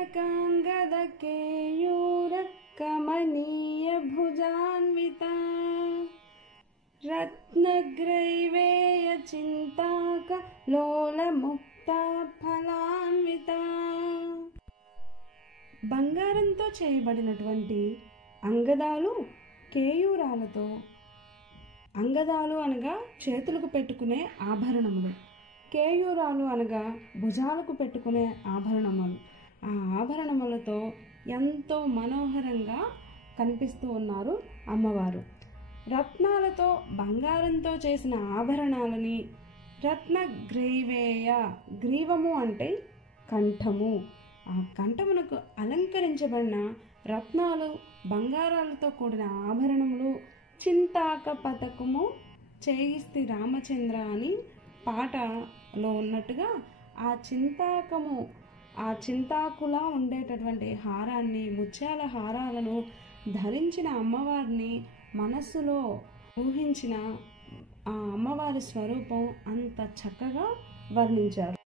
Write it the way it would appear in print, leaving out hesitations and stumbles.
కనకాంగద కేయూర కమనీయ భుజాన్విత రత్నగ్రైవేయ చింతాక లోల ముక్త ఫలాన్విత. బంగారంతో చేయబడినటువంటి అంగదాలు కేయూరాలతో, అంగదాలు అనగా చేతులకు పెట్టుకునే ఆభరణములు, కేయూరాలు అనగా భుజాలకు పెట్టుకునే ఆభరణములు. ఆ ఆభరణములతో ఎంతో మనోహరంగా కనిపిస్తూ ఉన్నారు అమ్మవారు. రత్నాలతో, బంగారంతో చేసిన ఆభరణాలని రత్నగ్రైవేయ, గ్రీవము అంటే కంఠము, ఆ కంఠమునకు అలంకరించబడిన రత్నాలు, బంగారాలతో కూడిన ఆభరణములు, చింతాక పతకము చేయిస్తి రామచంద్ర అని పాటలో ఉన్నట్టుగా ఆ చింతాకము, ఆ చింతాకులా ఉండేటటువంటి హారాన్ని, ముత్యాల హారాలను ధరించిన అమ్మవారిని మనస్సులో ఊహించిన ఆ అమ్మవారి స్వరూపం అంత చక్కగా వర్ణించారు.